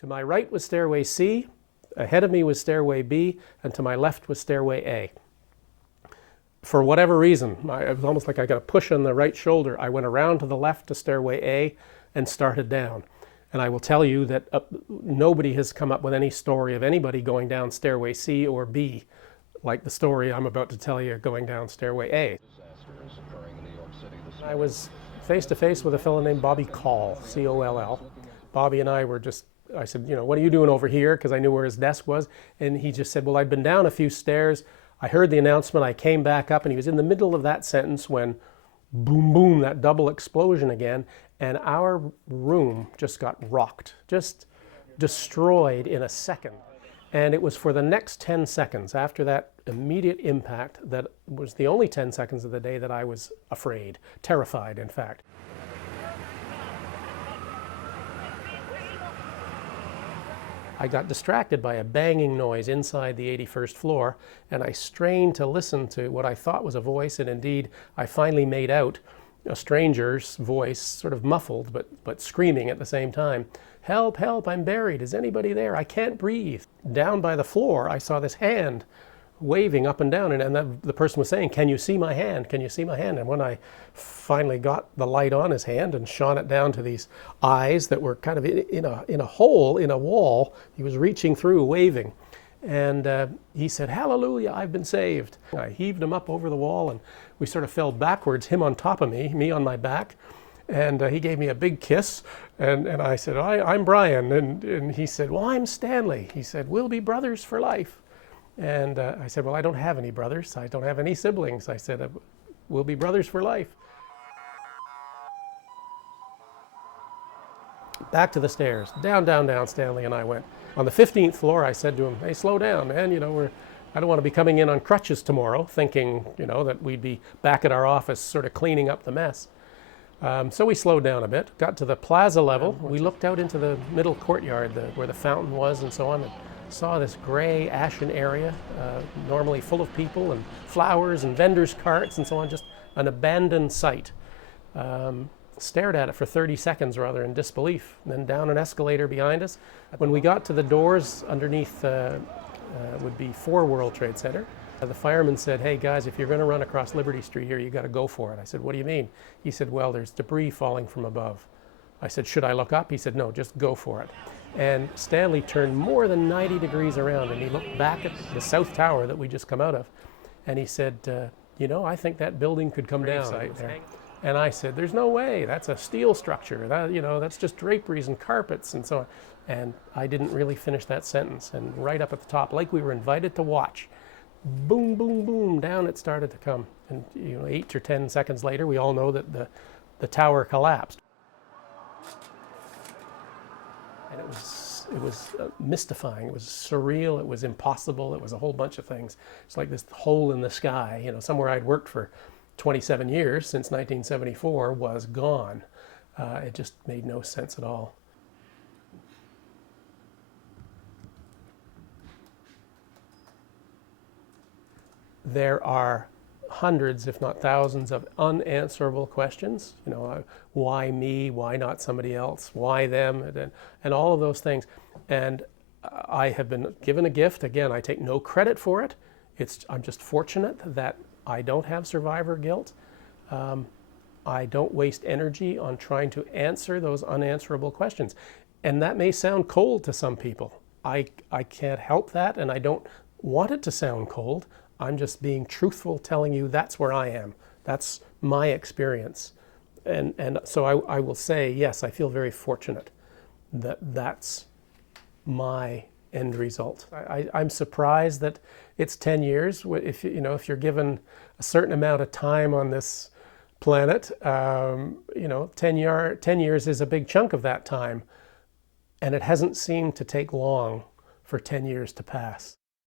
To my right was Stairway C, ahead of me was Stairway B, and to my left was Stairway A. For whatever reason, it was almost like I got a push on the right shoulder. I went around to the left to Stairway A and started down. And I will tell you that nobody has come up with any story of anybody going down Stairway C or B, like the story I'm about to tell you going down Stairway A. I was face to face with a fellow named Bobby Coll, C-O-L-L. Bobby and I were I said, you know, what are you doing over here? Because I knew where his desk was. And he just said, well, I'd been down a few stairs. I heard the announcement. I came back up, and he was in the middle of that sentence when boom, boom, that double explosion again. And our room just got rocked, just destroyed in a second. And it was for the next 10 seconds after that immediate impact that was the only 10 seconds of the day that I was afraid, terrified, in fact. I got distracted by a banging noise inside the 81st floor, and I strained to listen to what I thought was a voice, and indeed I finally made out a stranger's voice, sort of muffled but screaming at the same time. Help, help, I'm buried. Is anybody there? I can't breathe. Down by the floor, I saw this hand waving up and down, and the person was saying, can you see my hand? Can you see my hand? And when I finally got the light on his hand and shone it down to these eyes that were kind of in a hole in a wall, he was reaching through, waving. And he said, hallelujah, I've been saved. I heaved him up over the wall, and we sort of fell backwards, him on top of me on my back. And he gave me a big kiss, and I said, I'm Brian. And he said, well, I'm Stanley. He said, we'll be brothers for life. And I said, well, I don't have any brothers. I don't have any siblings. I said, we'll be brothers for life. Back to the stairs. Down, down, down, Stanley and I went. On the 15th floor, I said to him, hey, slow down, man. You know, I don't want to be coming in on crutches tomorrow, thinking, you know, that we'd be back at our office sort of cleaning up the mess. So we slowed down a bit, got to the plaza level. We looked out into the middle courtyard where the fountain was and so on, and saw this gray, ashen area, normally full of people and flowers and vendors' carts and so on, just an abandoned site. Stared at it for 30 seconds rather in disbelief, and then down an escalator behind us. When we got to the doors underneath would be 4 World Trade Center, the fireman said, hey guys, if you're going to run across Liberty Street here, you got to go for it. I said, what do you mean? He said, well, there's debris falling from above. I said, should I look up? He said, no, just go for it. And Stanley turned more than 90 degrees around, and he looked back at the south tower that we just come out of, and he said, you know, I think that building could come down right there. And I said, there's no way, that's a steel structure, you know, that's just draperies and carpets and so on. And I didn't really finish that sentence, and right up at the top, like we were invited to watch, boom, boom, boom, down it started to come. And, you know, 8 or 10 seconds later, we all know that the tower collapsed. And it was mystifying, it was surreal, it was impossible, it was a whole bunch of things. It's like this hole in the sky, you know, somewhere I'd worked for 27 years since 1974 was gone. It just made no sense at all. There are hundreds, if not thousands, of unanswerable questions. You know, why me? Why not somebody else? Why them? And all of those things. And I have been given a gift. Again, I take no credit for it. I'm just fortunate that I don't have survivor guilt. I don't waste energy on trying to answer those unanswerable questions. And that may sound cold to some people. I can't help that, and I don't want it to sound cold. I'm just being truthful, telling you that's where I am. That's my experience. And so I will say, yes, I feel very fortunate that that's my end result. I'm surprised that it's 10 years. If you're given a certain amount of time on this planet, 10 years is a big chunk of that time. And it hasn't seemed to take long for 10 years to pass.